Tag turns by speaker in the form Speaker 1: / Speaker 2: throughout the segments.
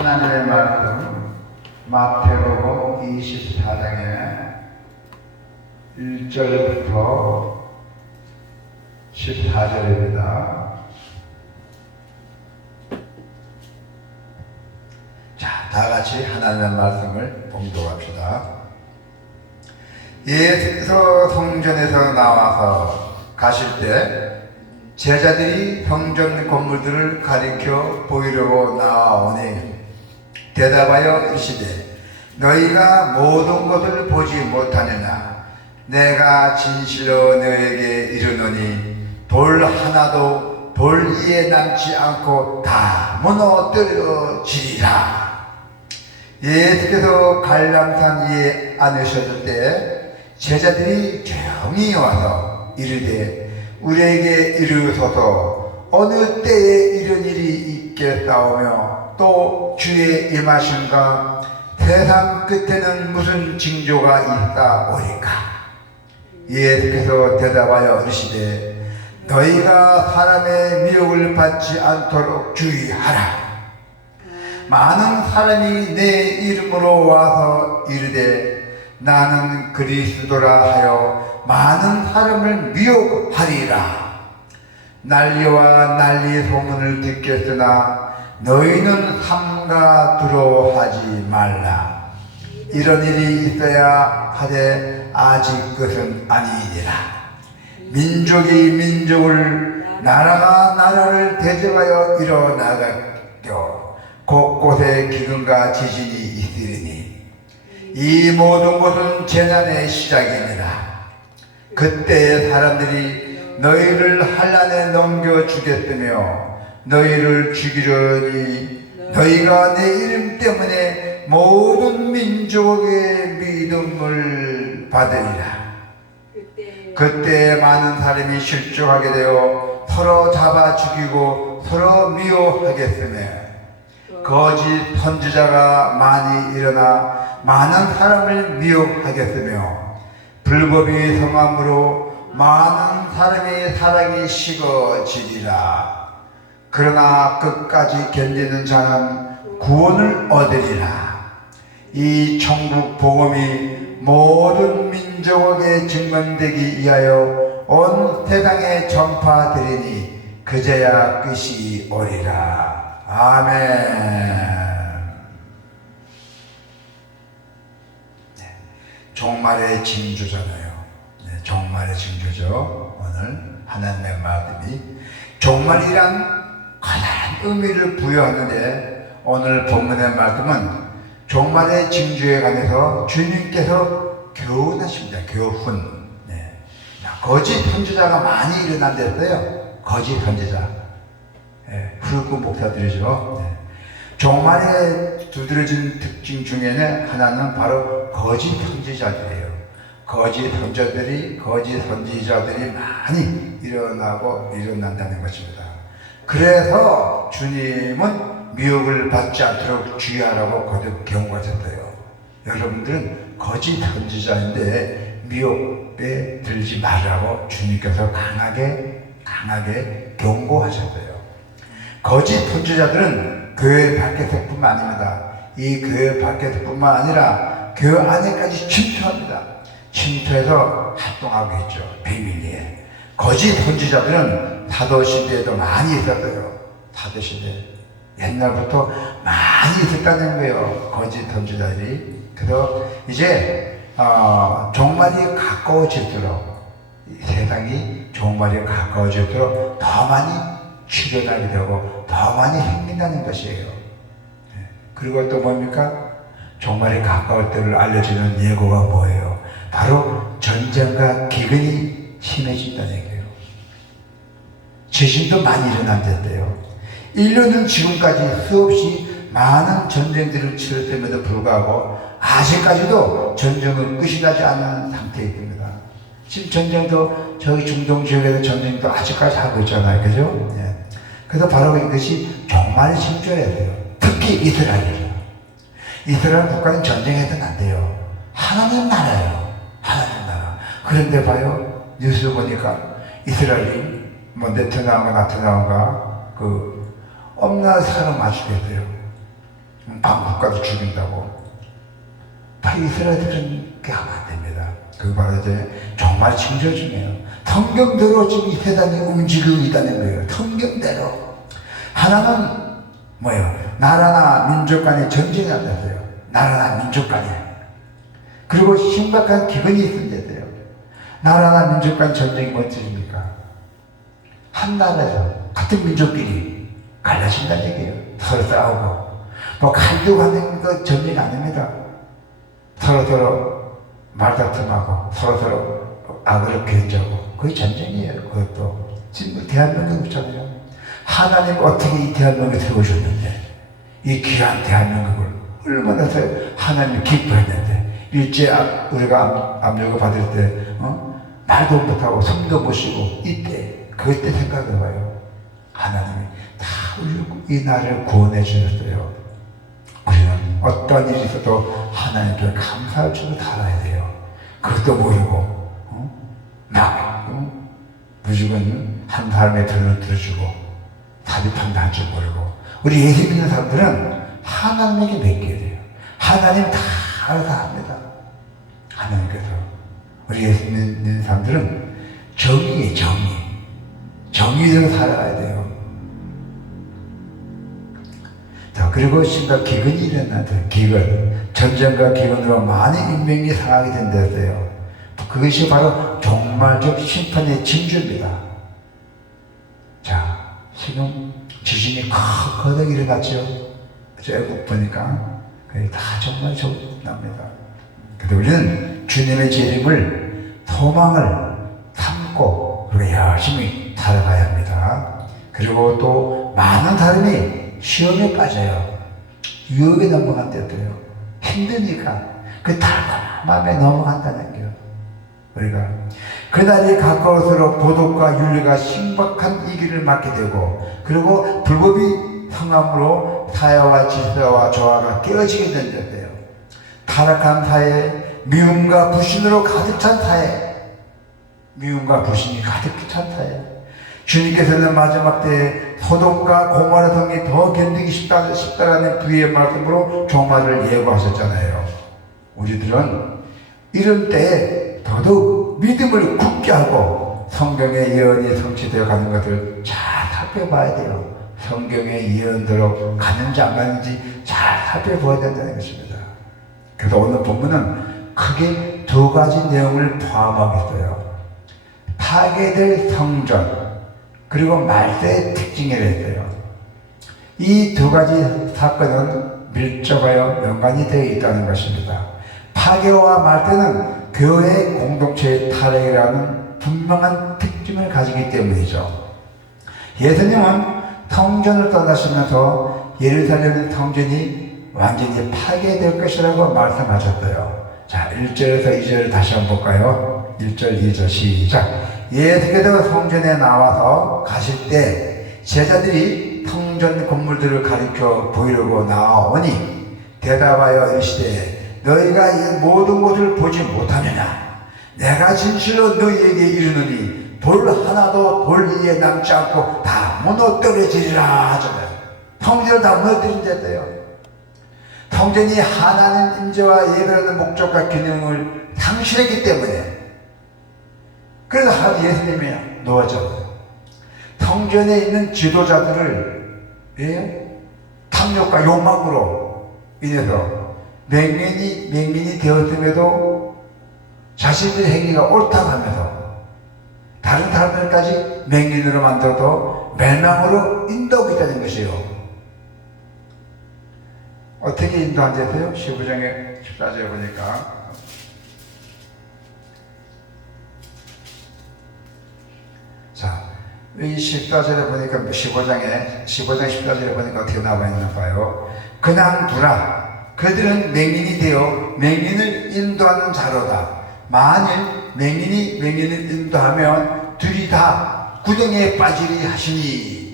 Speaker 1: 하나님의 말씀 마태복음 24장에 1절부터 14절입니다. 자, 다 같이 하나님의 말씀을 봉독합시다. 예수께서 성전에서 나와서 가실 때 제자들이 성전 건물들을 가리켜 보이려고 나와오니 대답하여 이르시되 너희가 모든 것을 보지 못하느냐? 내가 진실로 너에게 이르노니 돌 하나도 돌 위에 남지 않고 다 무너뜨려지리라. 예수께서 갈람산 위에 앉으셨을 때 제자들이 조용히 와서 이르되 우리에게 이르소서. 어느 때에 이런 일이 있겠사오며 또 주의 임하심과 세상 끝에는 무슨 징조가 있다오리까 예수께서 대답하여 이르시되 너희가 사람의 미혹을 받지 않도록 주의하라 많은 사람이 내 이름으로 와서 이르되 나는 그리스도라 하여 많은 사람을 미혹하리라. 난리와 난리 소문을 듣겠으나 너희는 삼가두로 하지 말라. 이런 일이 있어야 하되 아직 것은 아니니라. 민족이 민족을 나라가 나라를 대적하여 일어나겠고 곳곳에 기근과 지진이 있으리니 이 모든 것은 재난의 시작이니라. 그때 사람들이 너희를 한란에 넘겨주겠으며 너희를 죽이려니 너희가 내 이름 때문에 모든 민족의 믿음을 받으리라.
Speaker 2: 그때
Speaker 1: 많은 사람이 실족하게 되어 서로 잡아 죽이고 서로 미워하겠으며 거짓 선지자가 많이 일어나 많은 사람을 미혹하겠으며 불법이 성함으로 많은 사람의 사랑이 식어지리라. 그러나 끝까지 견디는 자는 구원을 얻으리라. 이 천국 복음이 모든 민족에게 증명되기 위하여 온 세상에 전파되리니 그제야 끝이 오리라. 아멘. 네, 종말의 징조잖아요. 네, 종말의 징조죠. 오늘 하나님의 말씀이 종말이란 의미를 부여하는데 오늘 본문의 말씀은 종말의 징조에 관해서 주님께서 교훈하십니다. 교훈. 네. 거짓 선지자가 많이 일어난댔어요. 거짓 선지자. 예, 훌륭 목사들이죠. 네. 종말에 두드러진 특징 중에는 하나는 바로 거짓 선지자들이에요. 거짓 선지자들이 거짓 선지자들이 많이 일어나고 일어난다는 것입니다. 그래서 주님은 미혹을 받지 않도록 주의하라고 거듭 경고하셨어요. 여러분들은 거짓 선지자인데 미혹에 들지 말라고 주님께서 강하게 강하게 경고하셨어요. 거짓 선지자들은 교회 밖에서뿐만 아닙니다. 이 교회 밖에서뿐만 아니라 교회 안에까지 침투합니다. 침투해서 활동하고 있죠. 비밀리에. 거짓 선지자들은 사도 시대에도 많이 있었어요. 사도 시대. 옛날부터 많이 있었다는 거예요. 거짓 선지자들이. 그래서 이제 어, 종말이 가까워질수록 이 세상이 종말이 가까워질수록 더 많이 출현하게 되고 더 많이 생긴다는 것이에요. 네. 그리고 또 뭡니까? 종말이 가까울 때를 알려주는 예고가 뭐예요? 바로 전쟁과 기근이 심해진다는 얘기예요. 지진도 많이 일어난댔대요. 인류는 지금까지 수없이 많은 전쟁들을 치렀음에도 불구하고 아직까지도 전쟁은 끝이 나지 않는 상태에 있습니다. 지금 전쟁도 저기 중동 지역에서 전쟁도 아직까지 하고 있잖아요. 그죠? 예. 그래서 바로 이것이 종말의 징조예요. 특히 이스라엘이요. 이스라엘 국가는 전쟁해서는 안 돼요. 하나님 나라예요. 하나님 나라. 그런데 봐요. 뉴스 보니까 이스라엘이 뭐 네트나가 나트나가 그 엄나 사람 맞추겠어요. 방국가도 죽인다고. 바로 이스라엘들은 그렇게 하면 안 됩니다. 그 바로 이제 정말 징조 중이에요. 성경대로 지금 이 세상이 움직이고 있다는 거예요. 성경대로. 하나는 뭐예요? 나라나 민족 간의 전쟁이 난다어요 나라나 민족 간에. 그리고 심각한 기근이 때요. 나라나 민족 간 전쟁이 뭔 뜻입니까? 한 나라에서 같은 민족끼리 갈라진다는 얘기예요. 서로 싸우고. 뭐 칼도 하는 거 전쟁이 아닙니다. 서로 서로 말다툼하고 서로 서로 악을 견제하고 그게 전쟁이에요. 그것도 지금 대한민국 있잖아요. 하나님 어떻게 이 대한민국을 세우셨는데 이 귀한 대한민국을 얼마나 하나님 기뻐했는데 일제 압- 우리가 압- 압력을 받을 때 어? 말도 못하고 성도 모시고 이때 그때 생각해봐요. 하나님이 다 우리 이 나라를 구원해 주셨어요. 우리는 어떤 일이 있어도 하나님께 감사할 줄을 알아야 돼요. 그것도 모르고 어? 막 어? 무조건 한 사람의 편을 들어주고 사비판도 할줄 모르고 우리 예수 믿는 사람들은 하나님에게 맡겨야 돼요. 하나님 다 알아서 합니다. 하나님께서 우리 예수 믿는 사람들은 정의에 정의 정의대로 살아가야 돼요. 자, 그리고 심각 기근이 일어나죠. 기근. 전쟁과 기근으로 많은 인명이 상하게 된다고요. 그것이 바로 종말적 심판의 징조입니다. 자, 지금 지진이 커덕 일어났죠. 저 애국 보니까 다 정말 납니다. 근데 우리는 주님의 재림을 소망을 삼고 그리고 열심히 살아가야 합니다. 그리고 또 많은 사람이 시험에 빠져요. 유혹에 넘어간대도요. 힘드니까 그 달콤한 마음에 넘어간다는 거요. 우리가 그날이 가까울수록 도덕과 윤리가 신박한 이 길을 맞게 되고 그리고 불법이 성함으로 사회와 질서와 조화가 깨어지게 된다고요. 타락한 사회, 미움과 불신으로 가득 찬 사회, 미움과 불신이 가득 찬 사회. 주님께서는 마지막 때에 소돔과 고모라 성이 더 견디기 쉽다, 쉽다라는 부의 말씀으로 종말을 예고하셨잖아요. 우리들은 이런 때에 더더욱 믿음을 굳게 하고 성경의 예언이 성취되어 가는 것을 잘 살펴봐야 돼요. 성경의 예언대로 가는지 안 가는지 잘 살펴봐야 된다는 것입니다. 그래서 오늘 본문은 크게 두 가지 내용을 포함하겠어요. 파괴될 성전, 그리고 말세의 특징이라 했어요. 이 두 가지 사건은 밀접하여 연관이 되어 있다는 것입니다. 파괴와 말세는 교회 공동체의 타락이라는 분명한 특징을 가지기 때문이죠. 예수님은 성전을 떠나시면서 예루살렘 성전이 완전히 파괴될 것이라고 말씀하셨어요. 자, 1절에서 2절 다시 한번 볼까요? 1절, 2절 시작. 예수께서 성전에 나와서 가실 때 제자들이 성전 건물들을 가리켜 보이려고 나오니 대답하여 이르시되 너희가 이 모든 것을 보지 못하느냐 내가 진실로 너희에게 이르노니 돌 하나도 돌 위에 남지 않고 다 무너뜨려지리라 하잖아요 성전을 다 무너뜨린댔대요 성전이 하나님 임재와 예배라는 목적과 기능을 상실했기 때문에 그래서 한 예수님이 놓아졌어요. 성전에 있는 지도자들을 예? 탐욕과 욕망으로 인해서 맹인이 맹인이 되었음에도 자신들의 행위가 옳다고 하면서 다른 사람들까지 맹인으로 만들어도 멸망으로 인도하고 있다는 것이에요. 어떻게 인도한대요? 15장에 14절에 보니까 자, 이 14절에 보니까 15장에 15장 14절에 보니까 어떻게 나와 있나 봐요. 그냥 두라. 그들은 맹인이 되어 맹인을 인도하는 자로다. 만일 맹인이 맹인을 인도하면 둘이 다 구덩이에 빠지리 하시니.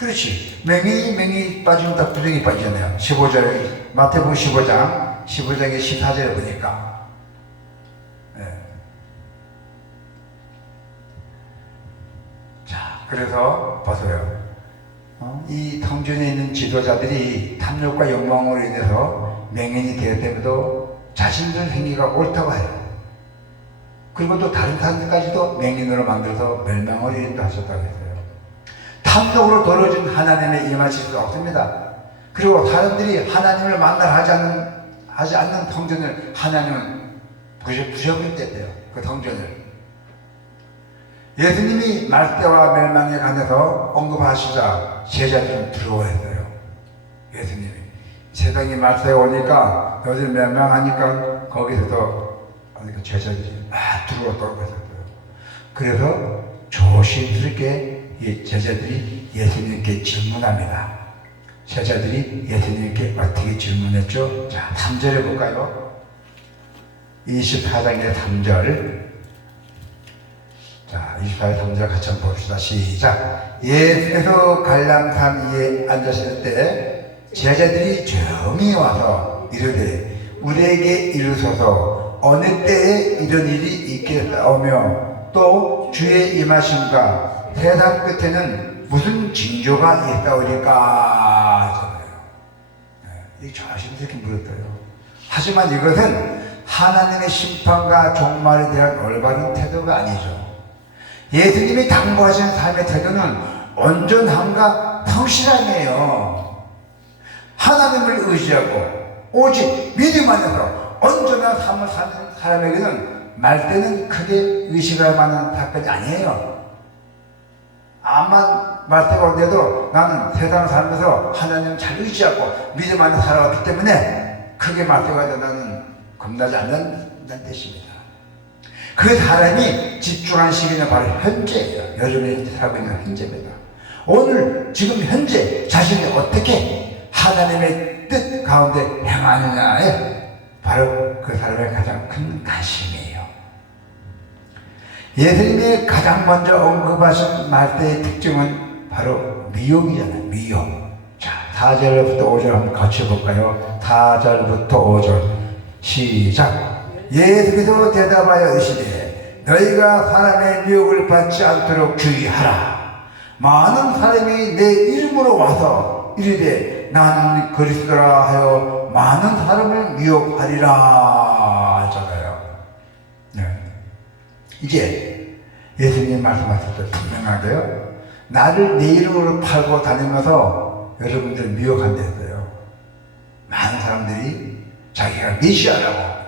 Speaker 1: 그렇지. 맹인이 맹인이 빠지면 다 구덩이에 빠지잖아요. 15절에 마태복음 15장 15장의 14절에 보니까 자, 그래서 보세요. 어? 이 성전에 있는 지도자들이 탐욕과 욕망으로 인해서 맹인이 되었다면도 자신들 행위가 옳다고 해요. 그리고 또 다른 사람들까지도 맹인으로 만들어서 멸망을 인도하셨다고 했어요. 탐욕으로 더러워진 하나님의 임하실 수 없습니다. 그리고 사람들이 하나님을 만나러 하지 않는, 하지 않는 성전을 하나님은 부셔, 부셔버렸대요. 그 성전을. 예수님이 말대와 멸망에 관해서 언급하시자 제자들은 두려워했어요. 예수님이. 세상이 말세가 오니까 너희들 멸망하니까 거기서도 그러니까 제자들이 막 두려워 떨고 있었어요. 그래서 조심스럽게 이 제자들이 예수님께 질문합니다. 제자들이 예수님께 어떻게 질문했죠? 자, 3절에 볼까요? 24장의 3절. 자, 24장 3절 같이 한번 봅시다. 시작. 예수께서 갈람산 위에 앉으실 때 제자들이 조용히 와서 이르되 우리에게 이르소서 어느 때에 이런 일이 있겠사오며 또 주의 임하심과 세상 끝에는 무슨 징조가 하잖아요. 네, 이 조심스럽게 물었어요. 하지만 이것은 하나님의 심판과 종말에 대한 올바른 태도가 아니죠. 예수님이 당부하신 삶의 태도는 온전함과 성실함이에요. 하나님을 의지하고 오직 믿음 안에서 온전한 삶을 사는 사람에게는 말때는 크게 의식할 만한 사건이 아니에요. 암만 말때가 온데도 나는 세상을 살면서 하나님 잘 의지하고 믿음 안에 살아왔기 때문에 크게 말때가 돼 나는 겁나지 않는다는 뜻입니다. 그 사람이 집중한 시기는 바로 현재예요. 여러분이 현재 살고 있는 현재입니다. 오늘 지금 현재 자신이 어떻게 하나님의 뜻 가운데 행하느냐에 바로 그 사람의 가장 큰 관심이에요. 예수님이 가장 먼저 언급하신 말대의 특징은 바로 미혹이잖아요. 미혹. 자, 4절부터 5절 한번 같이 볼까요? 4절부터 5절. 시작. 예수께서 대답하여 이르시되 너희가 사람의 미혹을 받지 않도록 주의하라. 많은 사람이 내 이름으로 와서 이르되 나는 그리스도라 하여 많은 사람을 미혹하리라 이제 예수님 말씀하실 때 분명하게요. 나를 내 이름으로 팔고 다니면서 여러분들 미혹한다 했어요. 많은 사람들이 자기가 메시아라고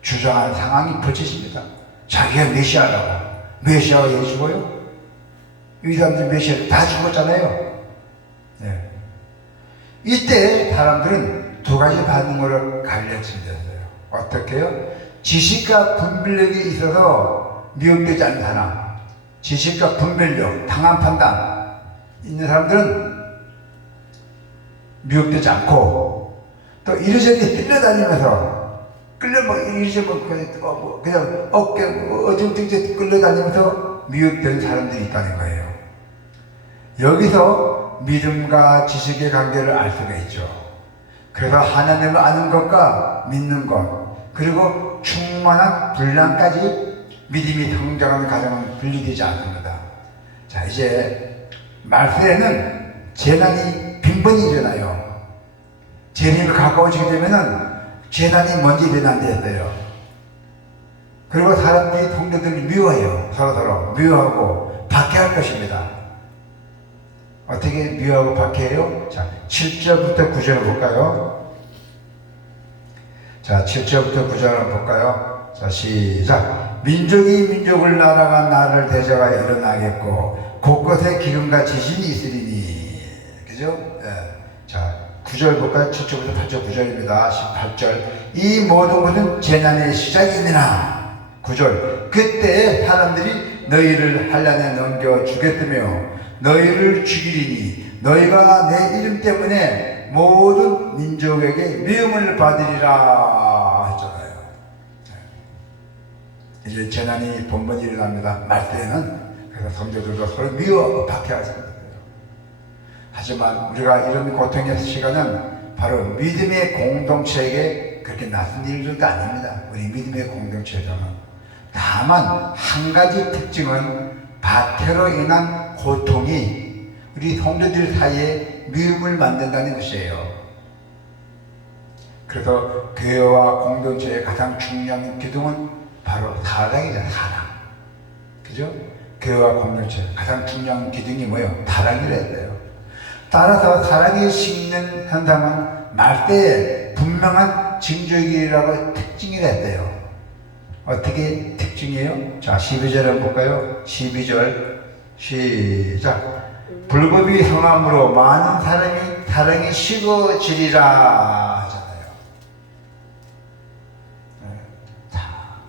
Speaker 1: 주장하는 상황이 벌쳐집니다. 자기가 메시아라고. 메시아가 왜 죽어요? 이 사람들 메시아 다 죽었잖아요. 네. 이때 사람들은 두 가지 반응으로 갈려치셨어요. 어떻게요? 지식과 분별력이 있어서 미혹되지 않는 사람, 지식과 분별력, 당한 판단 있는 사람들은 미혹되지 않고 또 이리저리 끌려다니면서 끌려 뭐 이리저리 뭐 그냥, 어, 뭐 어깨 뭐 어중중지 끌려다니면서 미혹되는 사람들이 있다는 거예요. 여기서 믿음과 지식의 관계를 알 수가 있죠. 그래서 하나님을 아는 것과 믿는 것, 그리고 충만한 분량까지 믿음이 성장하는 과정은 분리되지 않습니다. 자, 이제 말세에는 재난이 빈번히 일어나요. 재난이 가까워지게 되면은 재난이 먼저 일어난대요. 그리고 사람들이 동료들을 미워해요. 서로서로 미워하고 박해할 것입니다. 어떻게 미워하고 박해해요? 자, 7절부터 9절 볼까요? 자, 7절부터 9절 한번 볼까요? 자, 시작. 민족이 민족을 나라가 나를 대적하여 일어나겠고, 곳곳에 기름과 지신이 있으리니. 그죠? 예. 자, 9절 볼까요? 7절부터 8절 9절입니다. 18절. 이 모든 것은 재난의 시작이니라. 9절. 그때 사람들이 너희를 한란에 넘겨 주겠으며, 너희를 죽이리니 너희가 내 이름 때문에 모든 민족에게 미움을 받으리라 이제 재난이 번번이 일어납니다. 말때는 그래서 성도들과 서로 미워하고 박해하습니다. 하지만 우리가 이런 고통의 시간은 바로 믿음의 공동체에게 그렇게 낯선 일들도 아닙니다. 우리 믿음의 공동체에서는 다만 한 가지 특징은 박해로 인한 고통이 우리 성도들 사이에 미움을 만든다는 것이에요. 그래서 교회와 공동체의 가장 중요한 기둥은 바로 사랑이잖아요. 사랑. 그죠? 교회와 공동체 가장 중요한 기둥이 뭐예요? 돼요. 따라서 사랑이 식는 현상은 말대에 분명한 징조이라고 특징이라 했대요. 어떻게 특징이에요? 자, 12절 한번 볼까요? 12절 시작. 불법이 성함으로 많은 사람이 사랑이 식어지리라 하잖아요. 네. 자,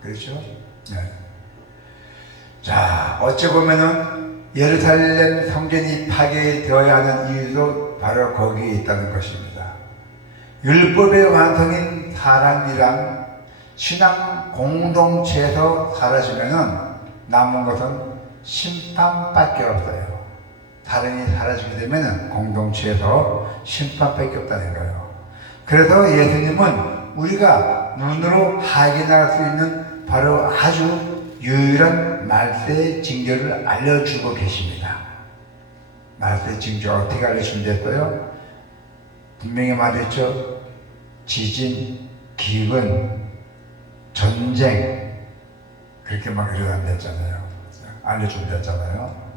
Speaker 1: 그렇죠? 네. 자, 어찌 보면은 예루살렘 성전이 파괴되어야 하는 이유도 바로 거기에 있다는 것입니다. 율법의 완성인 사람이란 신앙 공동체에서 사라지면은 남은 것은 심판밖에 없어요. 사람이 사라지게 되면은 공동체에서 심판밖에 없다는 거예요. 그래서 예수님은 우리가 눈으로 확인할 수 있는 바로 아주 유일한 말세의 징조를 알려주고 계십니다. 말세의 징조 어떻게 알려주신댔어요? 분명히 말했죠. 지진, 기근, 전쟁 그렇게 막 일어난댔잖아요. 알려준댔잖아요.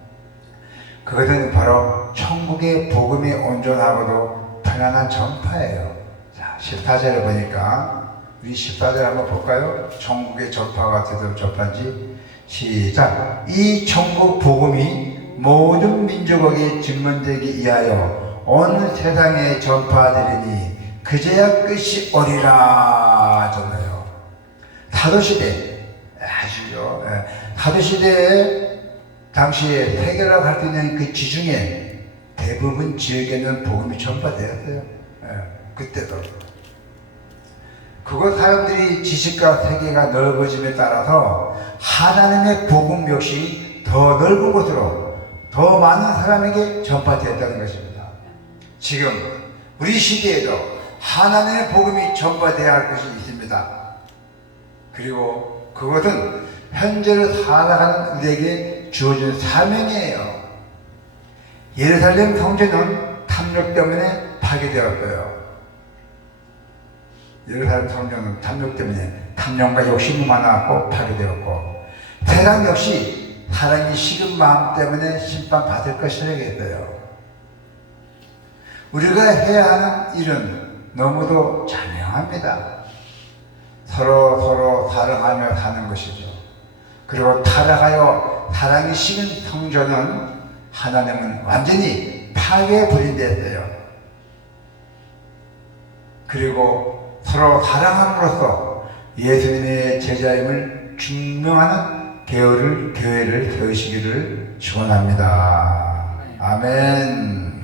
Speaker 1: 그것은 바로 천국의 복음이 온전하고도 편안한 전파예요. 자, 14절에 보니까 우리 14절 한번 볼까요? 천국의 전파가 어떻게 전파인지 시작. 이 천국 복음이 모든 민족에게 증언되기 위하여 온 세상에 전파되리니 그제야 끝이 오리라 하잖아요. 사도 시대 아시죠? 예. 사도 시대에 당시에 세계라고 할수 있는 그 지중해 대부분 지역에는 복음이 전파되었어요. 예, 그때도. 그곳 사람들이 지식과 세계가 넓어짐에 따라서 하나님의 복음 역시 더 넓은 곳으로 더 많은 사람에게 전파되었다는 것입니다. 지금 우리 시대에도 하나님의 복음이 전파되어야 할 것이 있습니다. 그리고 그것은 현재를 살아가는 우리에게 주어진 사명이에요. 예루살렘 성전은 탐욕 때문에 파괴되었어요. 예루살렘 성전은 탐욕 때문에 탐욕과 욕심이 많아갖고 파괴되었고 세상 역시 사랑이 식은 마음 때문에 심판받을 것이라고 했어요. 우리가 해야 하는 일은 너무도 자명합니다. 서로 서로 사랑하며 사는 것이죠. 그리고 타락하여 사랑이 식은 성전은 하나님은 완전히 파괴 불인됐어요. 그리고 서로 사랑함으로써 예수님의 제자임을 증명하는 교회를, 교회를 세우시기를 축원합니다. 아멘.